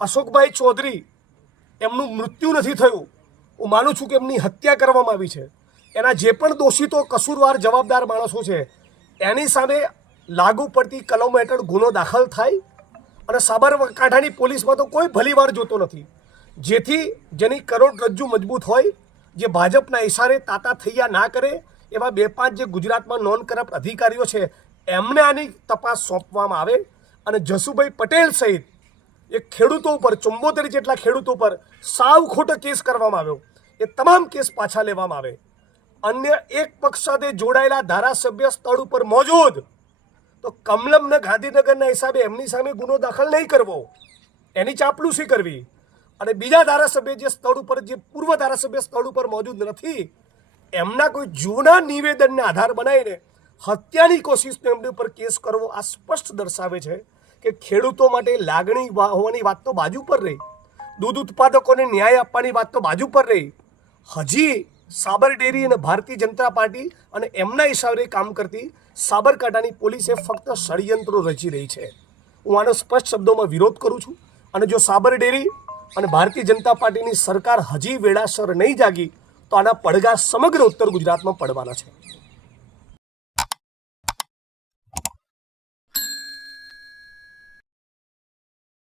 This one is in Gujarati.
અશોકભાઈ ચૌધરી એમનું મૃત્યુ નથી થયું, હું માનું છું કે એમની હત્યા કરવામાં આવી છે. એના જે પણ દોષિતો કસૂરવાર જવાબદાર માણસો છે એની સામે લાગુ પડતી કલમો હેઠળ ગુનો દાખલ થાય. અને સાબરકાંઠાની પોલીસમાં તો કોઈ ભલીવાર જોતો નથી, જેથી જેની કરોડરજ્જુ મજબૂત હોય, જે ભાજપના ઇશારે તાતા થૈયા ના કરે એવા 2-5 જે ગુજરાતમાં નોન કરપ્ટ અધિકારીઓ છે એમને આની તપાસ સોંપવામાં આવે. અને જસુભાઈ પટેલ સહિત એ ખેડૂતો ઉપર 74 જેટલા ખેડૂતો પર સાવ ખોટો કેસ કરવામાં આવ્યો, એ તમામ કેસ પાછા લેવામાં આવે. અન્ય એક પક્ષ સાથે જોડાયેલા ધારાસભ્ય સ્થળ ઉપર મોજૂદ તો કમલમને ગાંધીનગરના હિસાબે એમની સામે ગુનો દાખલ નહીં કરવો, એની ચાપલુસી કરવી. અને બીજા ધારાસભ્ય જે સ્થળ ઉપર, જે પૂર્વ ધારાસભ્ય સ્થળ ઉપર મોજૂદ નથી, એમના કોઈ જૂના નિવેદનને આધાર બનાવીને હત્યાની કોશિશનો એમની ઉપર કેસ કરવો, આ સ્પષ્ટ દર્શાવે છે કે ખેડૂતો માટે લાગણી હોવાની વાત તો બાજુ પર રહી, દૂધ ઉત્પાદકોને ન્યાય આપવાની વાત તો બાજુ પર રહી, હજી સાબર ડેરી અને ભારતીય જનતા પાર્ટી અને એમના ઈશારે કામ કરતી સાબરકાંઠાની પોલીસે ફક્ત ષડયંત્રો રચી રહી છે. હું આનો સ્પષ્ટ શબ્દોમાં વિરોધ કરું છું. અને જો સાબર ડેરી અને ભારતીય જનતા પાર્ટીની સરકાર હજી વેળાસર નહીં જાગી તો આના પડઘા સમગ્ર ઉત્તર ગુજરાતમાં પડવાના છે.